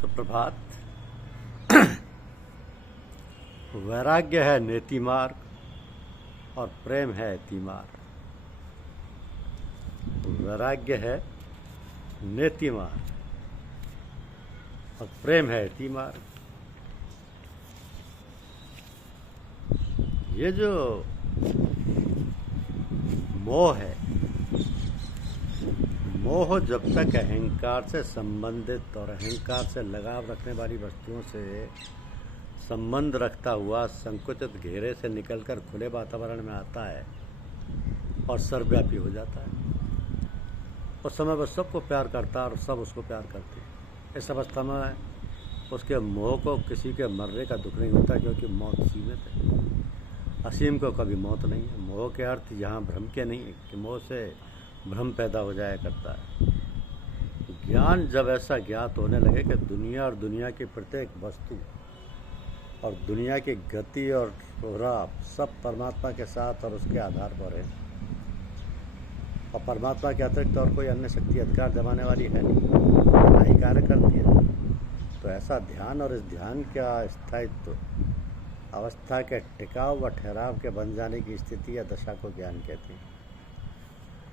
सुप्रभात। वैराग्य है नेति मार्ग और प्रेम है यति मार्ग। वैराग्य है नेति मार्ग और प्रेम है यति मार्ग। ये जो मोह है, मोह जब तक अहंकार से संबंधित और अहंकार से लगाव रखने वाली वस्तुओं से संबंध रखता हुआ संकुचित घेरे से निकलकर खुले वातावरण में आता है और सर्वव्यापी हो जाता है, उस समय वह सबको प्यार करता है और सब उसको प्यार करते हैं। इस अवस्था में उसके मोह को किसी के मरने का दुख नहीं होता, क्योंकि मौत सीमित है। असीम को कभी मौत नहीं है। मोह के अर्थ यहाँ भ्रम के नहीं है कि मोह से भ्रम पैदा हो जाया करता है। ज्ञान जब ऐसा ज्ञात होने लगे कि दुनिया और दुनिया की प्रत्येक वस्तु और दुनिया की गति और प्रभाव सब परमात्मा के साथ और उसके आधार पर है, और परमात्मा के अतिरिक्त और कोई अन्य शक्ति अधिकार जमाने वाली है नहीं, ना ही कार्य करती है, तो ऐसा ध्यान और इस ध्यान का स्थायित्व अवस्था के टिकाव व ठहराव के बन जाने की स्थिति या दशा को ज्ञान कहते हैं।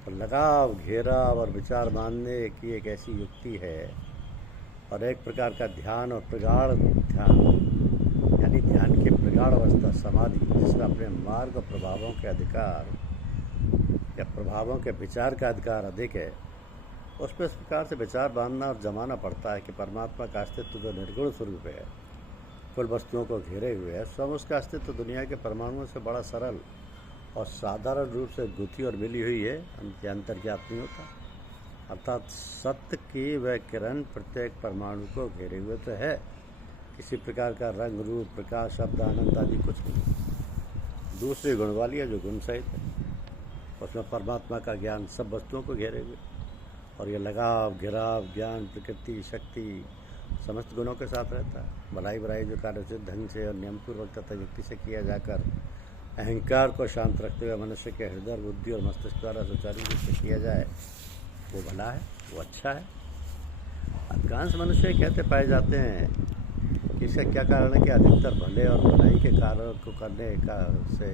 तो लगाव, घेराव और विचार मानने की एक ऐसी युक्ति है और एक प्रकार का ध्यान और प्रगाढ़ ध्यान, यानी ध्यान की प्रगाढ़ अवस्था समाधि, जिसमें अपने मार्ग और प्रभावों के अधिकार या प्रभावों के विचार का अधिकार अधिक है, उसमें इस प्रकार से विचार बांधना और जमाना पड़ता है कि परमात्मा का अस्तित्व जो निर्गुण स्वरूप है, कुल वस्तुओं को घेरे हुए है, स्वयं उसका अस्तित्व दुनिया के परमाणुओं से बड़ा सरल और साधारण रूप से गुथी और मिली हुई है, उनके अंतर्ज्ञात नहीं होता। अर्थात सत्य की वह किरण प्रत्येक परमाणु को घेरे हुए तो है, किसी प्रकार का रंग, रूप, प्रकाश, शब्द, आनंद आदि कुछ नहीं। दूसरी गुण वाली है जो गुण सहित है, उसमें परमात्मा का ज्ञान सब वस्तुओं को घेरे हुए, और ये लगाव, घिराव, ज्ञान, प्रकृति, शक्ति समस्त गुणों के साथ रहता है। भलाई बुराई जो कार्य उचित ढंग से और नियमपूर्वक तथा युक्ति से किया जाकर अहंकार को शांत रखते हुए मनुष्य के हृदय, बुद्धि और मस्तिष्क द्वारा सुचारू रूप से किया जाए, वो भला है, वो अच्छा है। अधिकांश मनुष्य कहते पाए जाते हैं कि इसका क्या कारण है कि अधिकतर भले और भलाई के कार्यों को करने का से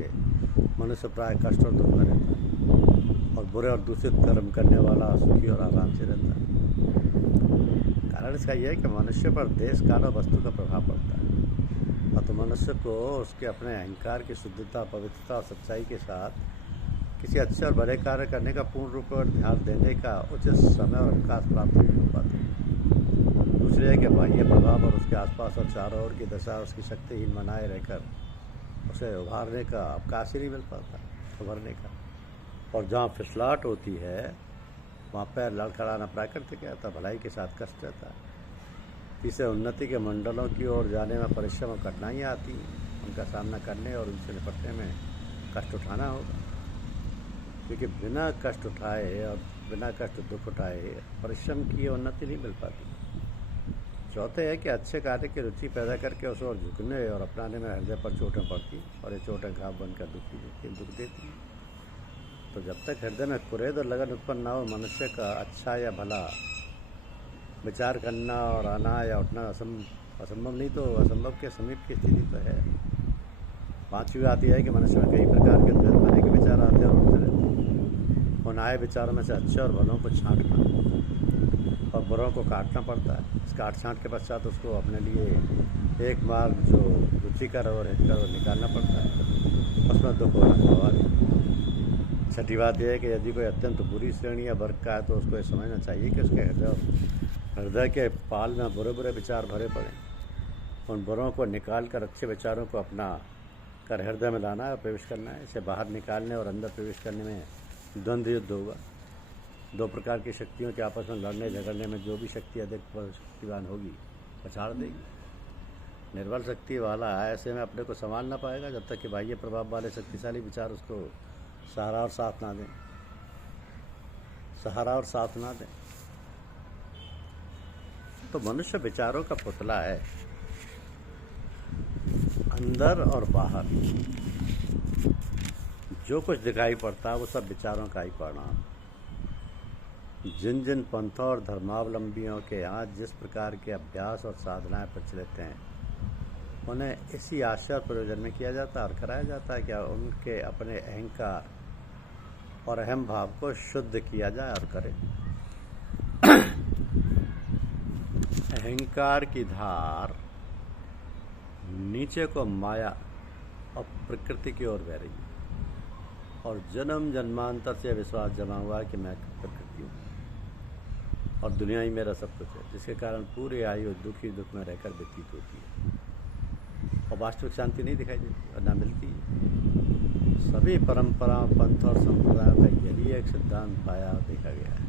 मनुष्य प्राय कष्ट और दुख में रहता है, और बुरे और दूषित कर्म करने वाला सुखी और आराम से रहता है। कारण इसका यह है कि मनुष्य पर देश, काल और वस्तु का प्रभाव पड़ता है, और तो मनुष्य को उसके अपने अहंकार की शुद्धता, पवित्रता और सच्चाई के साथ किसी अच्छे और बड़े कार्य करने का पूर्ण रूप पर ध्यान देने का उचित समय और अवकाश प्राप्त नहीं हो पाता। दूसरे है कि बाह्य प्रभाव और उसके आसपास और चारों ओर की दशा उसकी शक्तिहीन बनाए रहकर उसे उभारने का अवकाश ही नहीं मिल पाता, उभरने का। और जहाँ फिसलाहट होती है वहाँ पैर लड़खड़ाना प्राकृतिक है, तब भलाई के साथ कष्ट रहता है। इसे उन्नति के मंडलों की ओर जाने में परिश्रम और कठिनाइयाँ आती हैं, उनका सामना करने और उनसे निपटने में कष्ट उठाना होगा, क्योंकि बिना कष्ट उठाए और बिना कष्ट दुख उठाए परिश्रम की उन्नति नहीं मिल पाती। चौथे है कि अच्छे कार्य की रुचि पैदा करके उस ओर झुकने और अपनाने में हृदय पर चोटें पड़ती, और ये चोटें घाव बनकर दुख देती हैं। तो जब तक हृदय में कुरेद और लगन उत्पन्न ना हो, मनुष्य का अच्छा या भला विचार करना और आना या उठना असंभव नहीं तो असंभव के समीप की स्थिति तो है। पांचवी बात यह है कि मनुष्य में कई प्रकार के द्वैत बने के विचार आते हैं और उठते रहते हैं। उन आए विचारों में से अच्छे और भलों को छांटना और बुरों को काटना पड़ता है। इस काट छांट के पश्चात उसको अपने लिए एक मार्ग जो रुचिकर और हितकर और निकालना पड़ता है, उसमें दुख होना स्वाभाविक। छठी बात यह है कि यदि कोई अत्यंत बुरी श्रेणी या वर्ग का है तो उसको ये समझना चाहिए कि उसके हृदय के पाल में बुरे बुरे विचार भरे पड़े। उन बुरों को निकाल कर अच्छे विचारों को अपना कर हृदय में लाना है और प्रवेश करना है। इसे बाहर निकालने और अंदर प्रवेश करने में द्वंद्व युद्ध होगा। दो प्रकार की शक्तियों के आपस में लड़ने झगड़ने में जो भी शक्ति अधिक शक्तिवान होगी पछाड़ देगी। निर्बल शक्ति वाला ऐसे में अपने को संभाल ना पाएगा जब तक कि बाह्य प्रभाव वाले शक्तिशाली विचार उसको सहारा और साथ ना दें। तो मनुष्य विचारों का पुतला है, अंदर और बाहर जो कुछ दिखाई पड़ता है वो सब विचारों का ही परिणाम। जिन जिन पंथों और धर्मावलंबियों के यहाँ जिस प्रकार के अभ्यास और साधनाएं प्रचलित हैं, उन्हें इसी आशय और प्रयोजन में किया जाता है और कराया जाता है कि उनके अपने अहंकार और अहम भाव को शुद्ध किया जाए और करें। अहंकार की धार नीचे को माया और प्रकृति की ओर बह रही है और जन्म जन्मांतर से विश्वास जमा हुआ है कि मैं प्रकृति हूँ और दुनिया ही मेरा सब कुछ है, जिसके कारण पूरी आयु दुख में रहकर व्यतीत होती है और वास्तविक शांति नहीं दिखाई देती और ना मिलती है। सभी परंपराओं, पंथ और संप्रदायों का यही एक सिद्धांत पाया और देखा गया है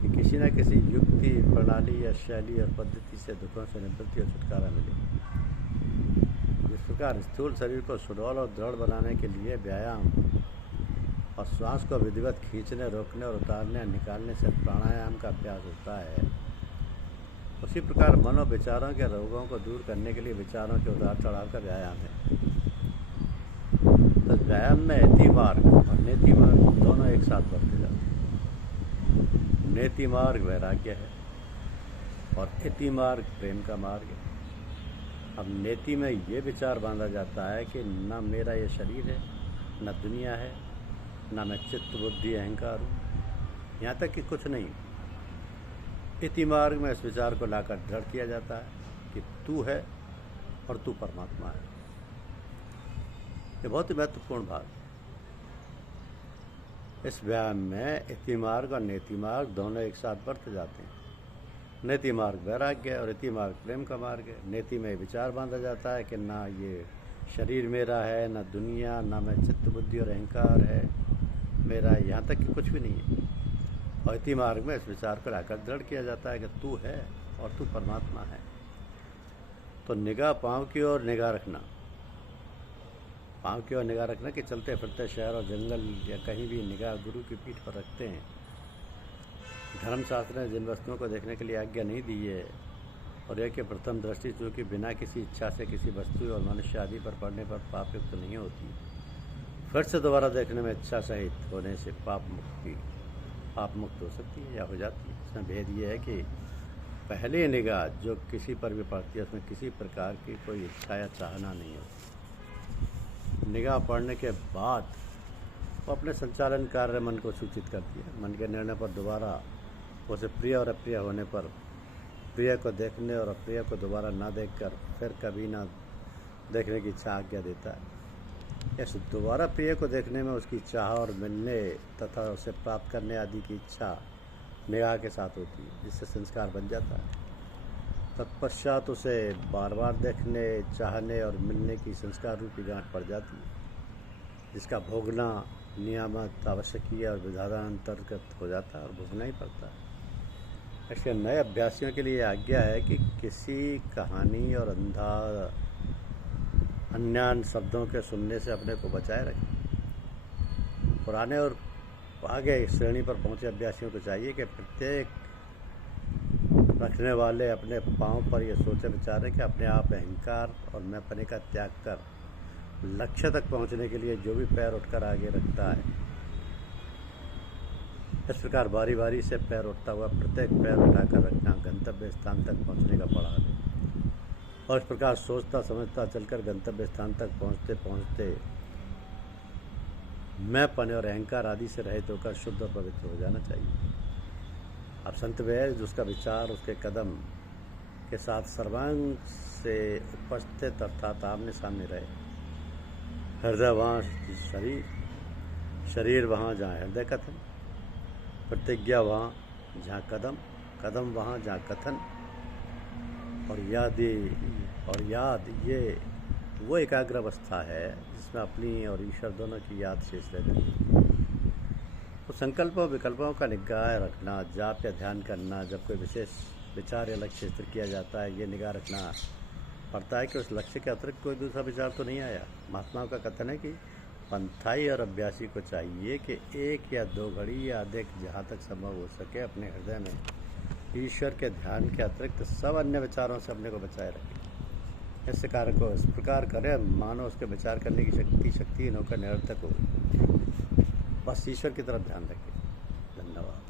कि किसी न किसी युक्ति, प्रणाली या शैली और पद्धति से दुखों से निवृत्ति और छुटकारा मिले। जिस प्रकार स्थूल शरीर को सुडौल और दृढ़ बनाने के लिए व्यायाम और श्वास को विधिवत खींचने, रोकने और उतारने, निकालने से प्राणायाम का अभ्यास होता है, उसी प्रकार मनोविचारों के रोगों को दूर करने के लिए विचारों के उतार चढ़ाव का व्यायाम है। तो व्यायाम में इति मार्ग और नेति मार्ग दोनों एक साथ बढ़ते जाते हैं। नेति मार्ग वैराग्य है और इति मार्ग प्रेम का मार्ग है। अब नेति में ये विचार बांधा जाता है कि न मेरा ये शरीर है, न दुनिया है, ना मैं चित्त बुद्धि अहंकार हूँ, यहाँ तक कि कुछ नहीं। इति मार्ग में इस विचार को लाकर दृढ़ किया जाता है कि तू है और तू परमात्मा है। ये बहुत ही महत्वपूर्ण भाग है। इस व्यायाम में इति मार्ग और नेति मार्ग दोनों एक साथ बढ़ते जाते हैं। नेति मार्ग वैराग्य है और इति मार्ग प्रेम का मार्ग है। नेति में विचार बांधा जाता है कि ना ये शरीर मेरा है, ना दुनिया, ना मैं चित्त बुद्धि और अहंकार है मेरा, यहाँ तक कि कुछ भी नहीं है। और इति मार्ग में इस विचार को लाकर दृढ़ किया जाता है कि तू है और तू परमात्मा है। तो निगाह पाँव की ओर निगाह रखना, पाँव की ओर निगाह रखना कि चलते फिरते शहर और जंगल या कहीं भी निगाह गुरु की पीठ पर रखते हैं। धर्मशास्त्र ने जिन वस्तुओं को देखने के लिए आज्ञा नहीं दी है और यह कि प्रथम दृष्टि चूँकि बिना किसी इच्छा से किसी वस्तु और मनुष्य आदि पर पड़ने पर पाप युक्त नहीं होती, फिर से दोबारा देखने में इच्छा सहित होने से पाप मुक्त हो सकती है या हो जाती है। इसमें भेद ये है कि पहली निगाह जो किसी पर भी पड़ती है उसमें किसी प्रकार की कोई इच्छा या चाहना नहीं होती। निगाह पड़ने के बाद वो अपने संचालन कार्य मन को सूचित करती है। मन के निर्णय पर दोबारा उसे प्रिय और अप्रिय होने पर प्रिय को देखने और अप्रिय को दोबारा ना देखकर फिर कभी ना देखने की इच्छा आज्ञा देता है। ऐसे दोबारा प्रिय को देखने में उसकी चाह और मिलने तथा उसे प्राप्त करने आदि की इच्छा निगाह के साथ होती है, जिससे संस्कार बन जाता है। तत्पश्चात उसे बार बार देखने, चाहने और मिलने की संस्कार रूपी गांठ पड़ जाती है, जिसका भोगना नियामक आवश्यकीय और विधानांतर्गत हो जाता है और भोगना ही पड़ता है। इसके नए अभ्यासियों के लिए आज्ञा है कि किसी कहानी और अन्यान शब्दों के सुनने से अपने को बचाए रखें। पुराने और आगे श्रेणी पर पहुंचे अभ्यासियों को चाहिए कि प्रत्येक रखने वाले अपने पांव पर यह सोचे विचारें कि अपने आप अहंकार और मैंपने का त्याग कर लक्ष्य तक पहुंचने के लिए जो भी पैर उठकर आगे रखता है, इस प्रकार बारी बारी से पैर उठता हुआ प्रत्येक पैर उठाकर रखना गंतव्य स्थान तक पहुंचने का पड़ाव है। और इस प्रकार सोचता समझता चलकर गंतव्य स्थान तक पहुंचते पहुंचते मैंपने और अहंकार आदि से रहित होकर शुद्ध और पवित्र हो जाना चाहिए। अब संत वह उसका विचार उसके कदम के साथ सर्वांग से उपस्थित अर्थात आमने सामने रहे। हृदय वहाँ शरीर वहाँ जहाँ हृदय कथन, प्रतिज्ञा वहाँ जहाँ कदम, कदम वहाँ जहाँ कथन, और याद ये वो एकाग्र अवस्था है जिसमें अपनी और ईश्वर दोनों की याद शेष रहती है। तो संकल्पों विकल्पों का निगाह रखना, जाप या ध्यान करना, जब कोई विशेष विचार या लक्ष्य स्थिर किया जाता है, ये निगाह रखना पड़ता है कि उस लक्ष्य के अतिरिक्त कोई दूसरा विचार तो नहीं आया। महात्माओं का कथन है कि पंथाई और अभ्यासी को चाहिए कि एक या दो घड़ी या अधिक जहाँ तक संभव हो सके अपने हृदय में ईश्वर के ध्यान के अतिरिक्त सब अन्य विचारों से अपने को बचाए रखें। ऐसे कार्य को इस प्रकार करें मानो उसके विचार करने की शक्तिहीन होकर निरर्थक हो। बस ईश्वर की तरफ ध्यान रखें। धन्यवाद।